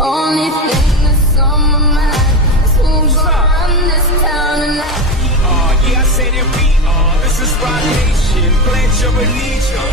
Only thing that's on my mind is who's gonna run this town tonight. Yeah, I said it, we are. This is Rock Nation. Pledge your allegiance.